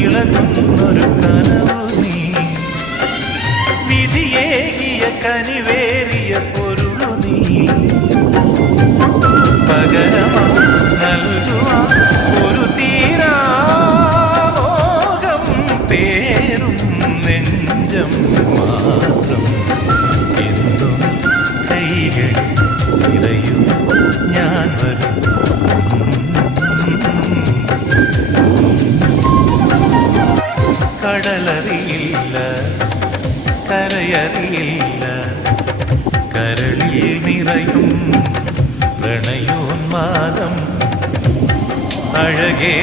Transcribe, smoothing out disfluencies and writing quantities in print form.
ഇളകുന്നൊരു കനവു നീ വിധിയേകിയ കനിവേറിയ പൊരുളു നീ പകരമാ നൽകുവാ ഒരു തീരാമോഹം പേരും നെഞ്ചം മാത്രം എന്നും കൈകൾ നിറയും ഞാൻ വരും കടലറിയില്ല കരയറിയില്ല കരളിൽ നിറയും പ്രണയോന്മാദം അഴകേ